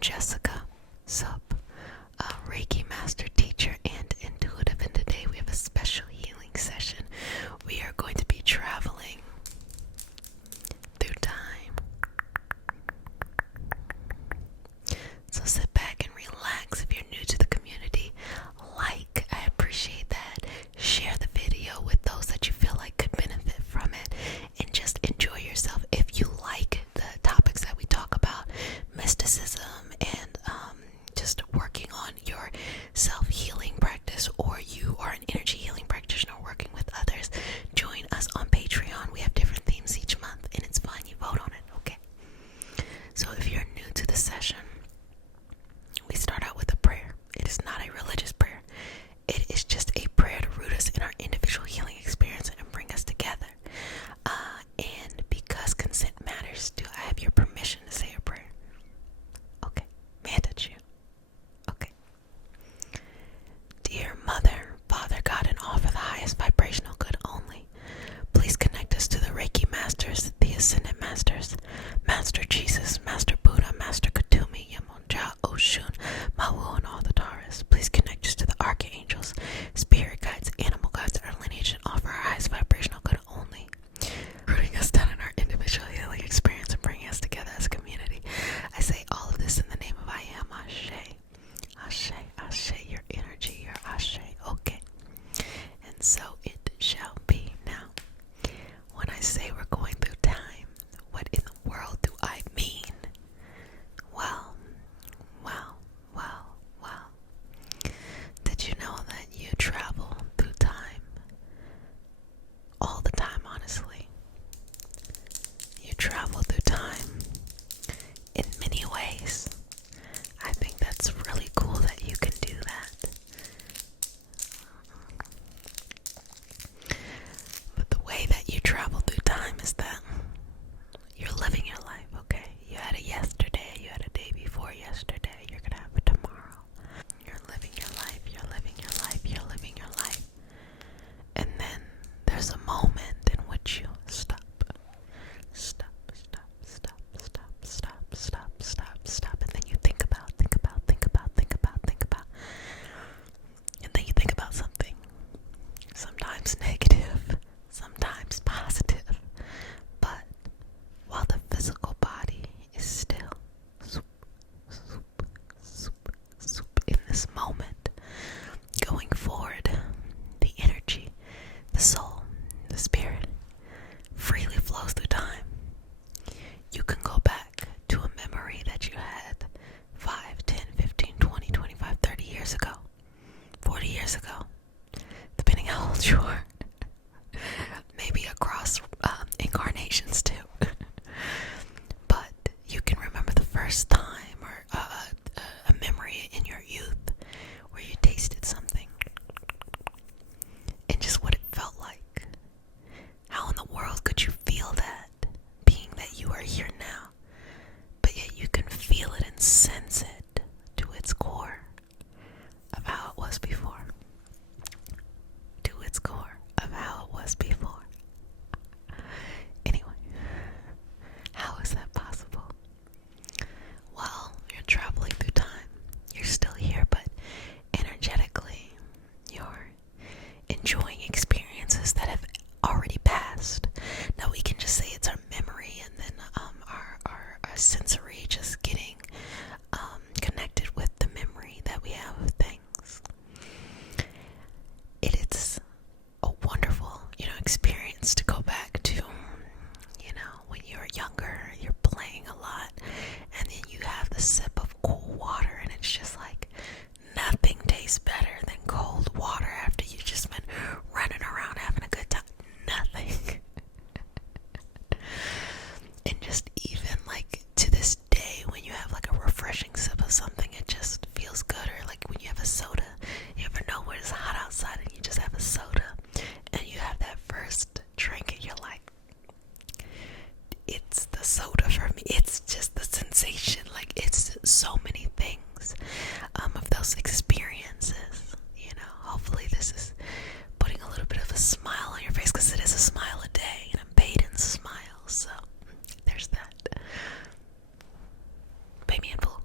Jessica, sup, a Reiki master teacher and intuitive, and today we have a special healing session. We are going to be traveling through time. So sit back and relax. If you're new to the community, I appreciate that. Share the video with those that you feel like could benefit from it, and just enjoy yourself. If you like the topics that we talk about, mysticism and just working on your self-healing practice, or you are an energy healing practitioner working with others, join us on Patreon. We have different themes each month, and it's fun. You vote on it, okay? So if you're new to the session, we start out with a prayer. It is not a religious prayer. It is just a prayer to root us in our individual healing experience and bring us together. And because consent matters, do I have your permission to say a prayer? Okay. May I touch you? Okay. Dear Mother, Father, God, and all for the highest vibrational good only, please connect us to the Reiki Masters, the Ascended Masters, Master Jesus, Master Buddha, Master Katumi, Yamonja, Oshun, Mawu, and all the Taras. Please connect us to the Archangels, Spirit Guides, Animal Guides, our lineage, and offer our highest vibrational good only, rooting us down in our individual healing experience and bringing us together as a community. I say all of this in the name of I Am, Ashe. Ashe, Ashe, your energy, your Ashe, okay. And so it shall be. Now, when I say we're going through time, what in the world do I mean? Well, well, well, well. Did you know that you travel through time? All the time, honestly. You travel through time in many ways. I think that's really cool that you can do that. But the way that you travel through time is that you're living your life, okay? You had a yesterday, you had a day before yesterday, you're gonna have a tomorrow. You're living your life, you're living your life, you're living your life. And then there's a moment in which you stop. Stop, stop, stop, stop, stop, stop, stop, stop. And then you think about. And then you think about something. Sometimes negative, sometimes positive. But while the physical body is still soup, soup, soup, soup in this moment, going forward, the energy, the soul, the spirit freely flows through time. You can go back to a memory that you had 5, 10, 15, 20, 25, 30 years ago, 40 years ago, depending how old you are. Maybe across incarnations too. But you can remember the first time, or a memory in your youth where you tasted something and just what it felt like. How in the world could you feel that, being that you are here now, but yet you can feel it and sense it to its core of how it was before. To its core of how it was before. Anyway, how is that possible? Well, you're traveling through time. You're still here, but energetically, you're enjoying experiences that have already passed. Now we can just say it's our memory, and then our sensory just getting connected with the memory that we have of things. It is a wonderful, experience to go back to, when you're younger, you're playing a lot, and then you have the sip of cool water, and it's just like nothing tastes better than cold water after you've just been running around having a good time. Nothing. And just even like to this day, when you have like a refreshing sip of something, it just feels good. Or like when you have a soda, you ever know when it's hot outside and you just have a soda and you have that first drink and you're like, it's the soda for me. It's just the sensation. Like, it's so many things of those experiences. Hopefully this is putting a little bit of a smile on your face, because it is a smile a day, and I'm paid in smiles. So there's that. Pay me in full.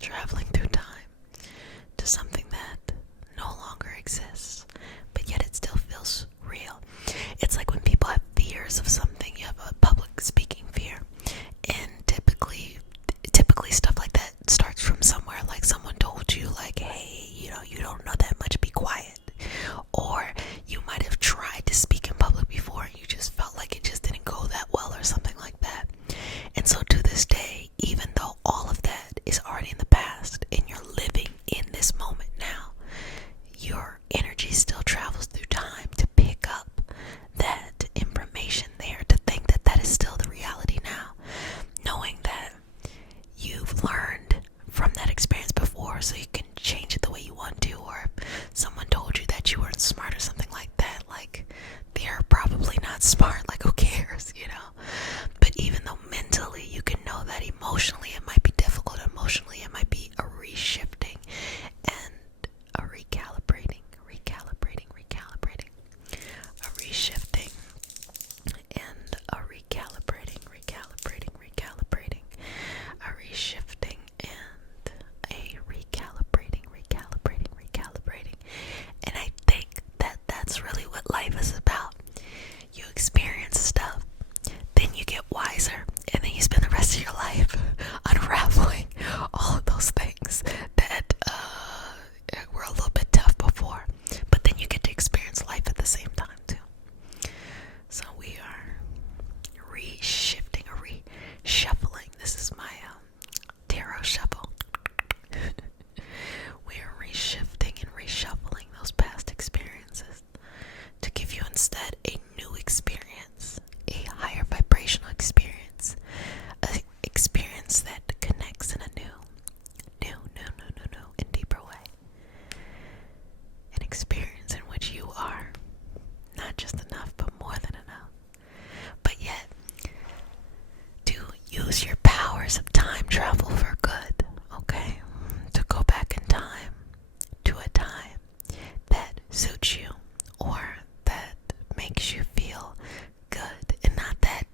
traveling through time to something that no longer exists, but yet it still feels real. It's like when people have fears of something, you have a public speaking fear, and typically stuff like that starts from somewhere, like someone told you, like, hey, you don't know that much, be quiet. Or you might have tried to speak in public before and you just felt like it just didn't go that well or something like that. And so to this day, even though all of that is already in the past and you're living in this moment now, your energy still travels through time to pick up that information there, to think that that is still the reality now, knowing that you've learned from that experience before, so you can change it the way you want to. Or if someone told you that you weren't smart or something like that, like, they're probably not smart, like, who cares, But even though mentally you can know that, emotionally it might be difficult, emotionally it might be a reshifting and a recalibrating, a reshifting and a recalibrating, a reshifting and a recalibrating. And I think that that's really what life is about. You experience stuff, then you get wiser, and then you spend the rest of your life unraveling all of those things that were a little bit tough before. But then you get to experience life at the same time too. So we are reshifting or reshuffling. This is my tarot shuffle. We are reshifting and reshuffling those past experiences to give you instead a new experience, a higher vibrational experience, an experience that connects in a new and deeper way. An experience in which you are not just enough, but more than enough. But yet, to use your powers of time travel for good, okay? To go back in time to a time that suits you or that makes you feel good, and not that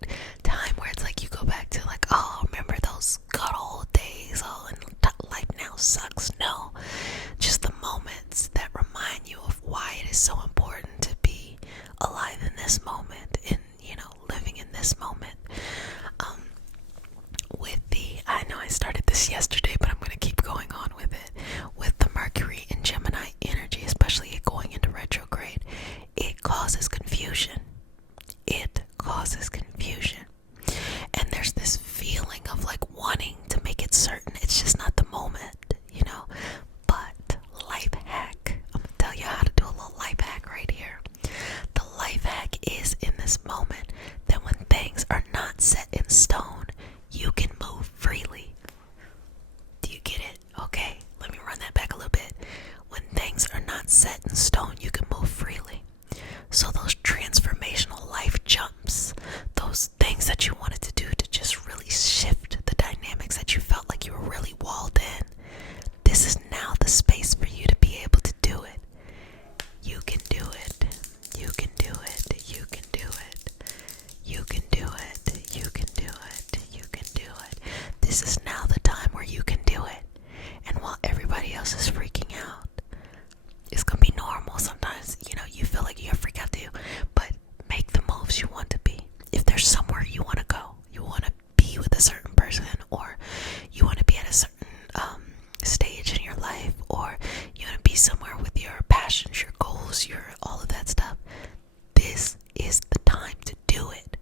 time where it's like you go back to, like, oh, remember those good old days, oh, and life now sucks. No, just the moments that remind you of why it is so important to be alive in this moment, and living in this moment. I know I started this yesterday, but I'm going to keep going on with it. With the Mercury and Gemini energy, especially it going into retrograde, it causes confusion. And there's this feeling of like wanting to make it certain it's just not the moment, But life hack, I'm going to tell you how to do a little life hack right here. The life hack is, in this moment, that when things are not set in stone, you can move freely. Do you get it? Okay, let me run that back a little bit. When things are not set in stone, you can move freely. So those transformational life jumps, those things that you wanted to do to just really shift the dynamics that you felt like you were really walled in, this is now the space for you to be able to do it. You can do it. You can do it. You can do it. You can do it. You can do it. You can do it. This is now the time where you can do it. And while everybody else is freaking out, it's gonna be normal. Sometimes, you feel like you have freak out too, but make the moves you want to be. If there's somewhere you want to go, you want to be with a certain person, or you want to be at a certain stage in your life, or you want to be somewhere with your passions, your goals, your all of that stuff, this is the time to do it.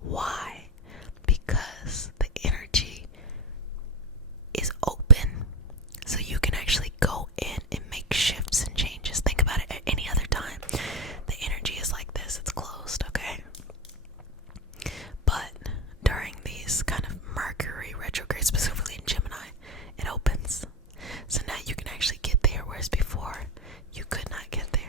Why? Because the energy is open, so you can actually go in and make shifts and changes. Think about it. At any other time, the energy is like this, it's closed, okay? But during these kind of Mercury retrograde, specifically in Gemini, it opens. So now you can actually get there, whereas before you could not get there.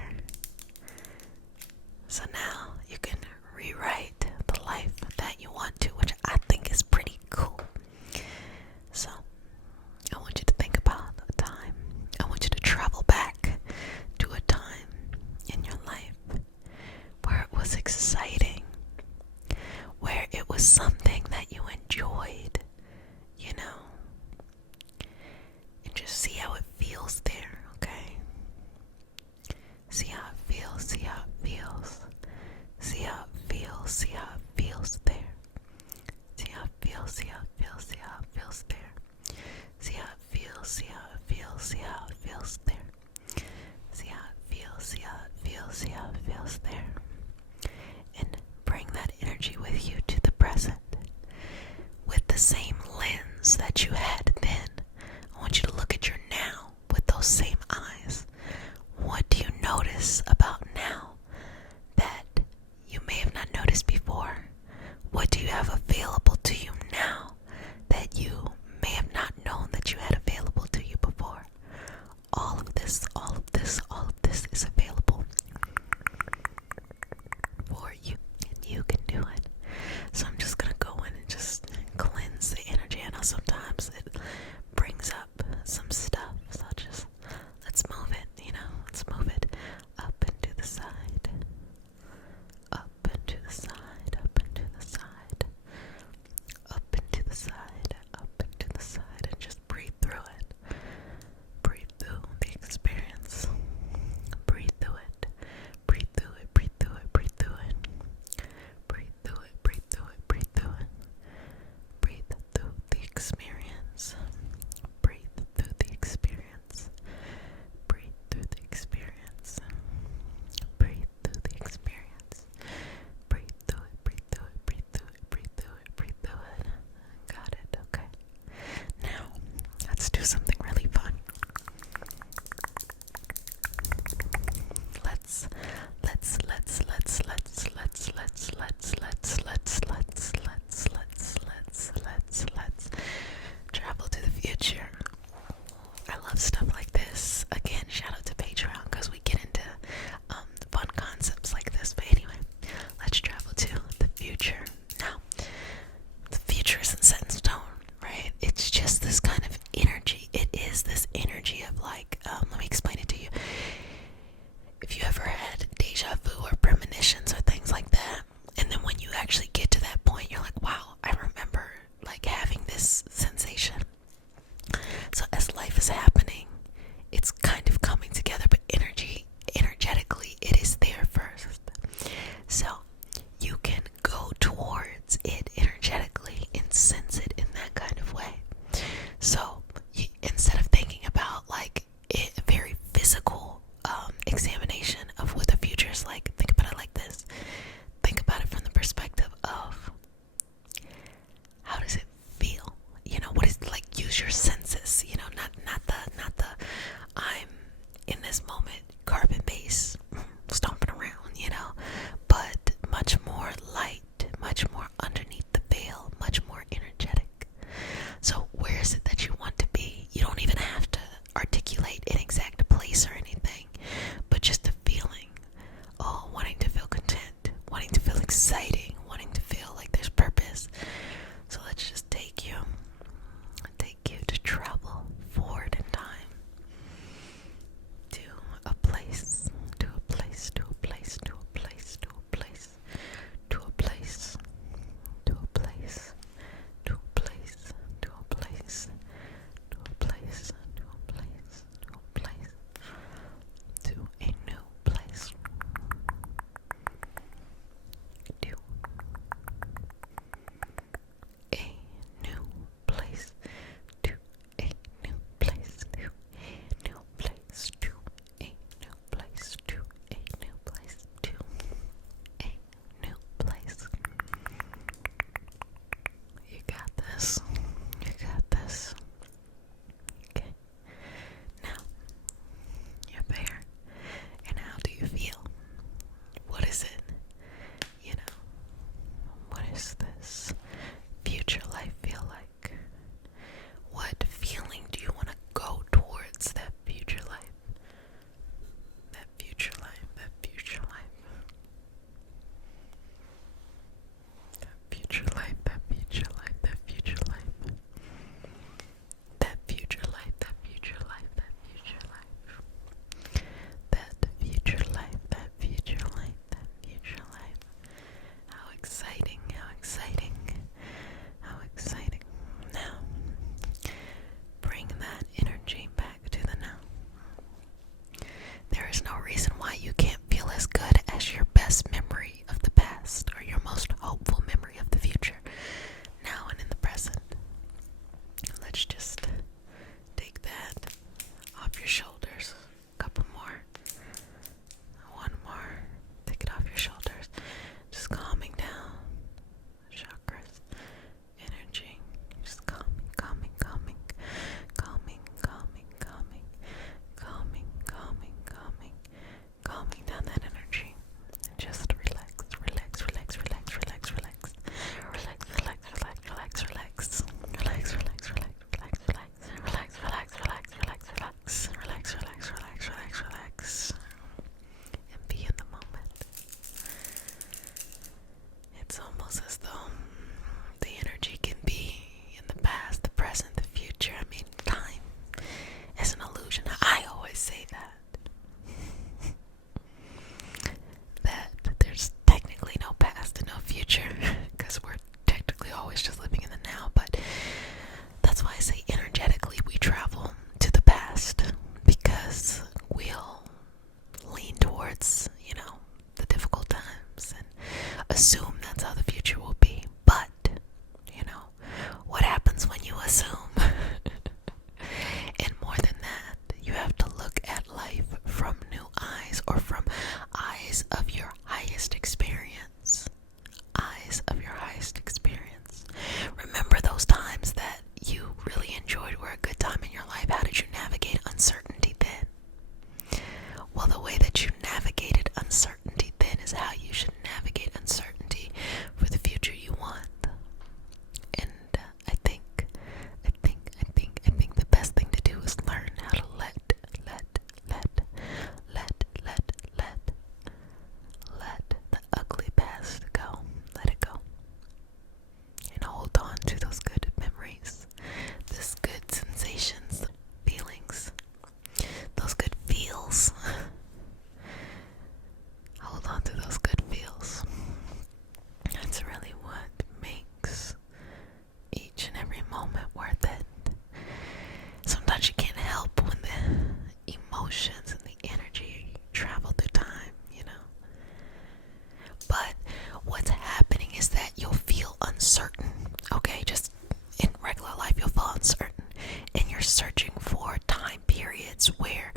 for time periods where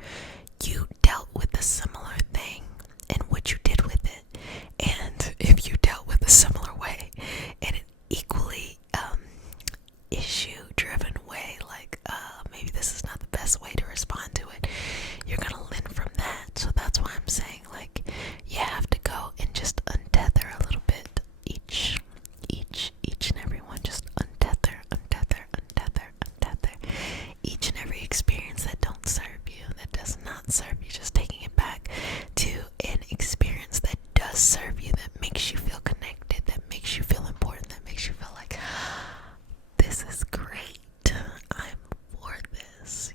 you dealt with a similar thing and what you did with it. And if you dealt with a similar way in an equally issue driven way, like maybe this is not the best way to respond to it, you're gonna learn from that. So that's why I'm saying, like, you have to go and just untether a little bit, each and every one. Just untether each and every experience that don't serve you, that does not serve you, just taking it back to an experience that does serve you, that makes you feel connected, that makes you feel important, that makes you feel like, this is great, I'm for this,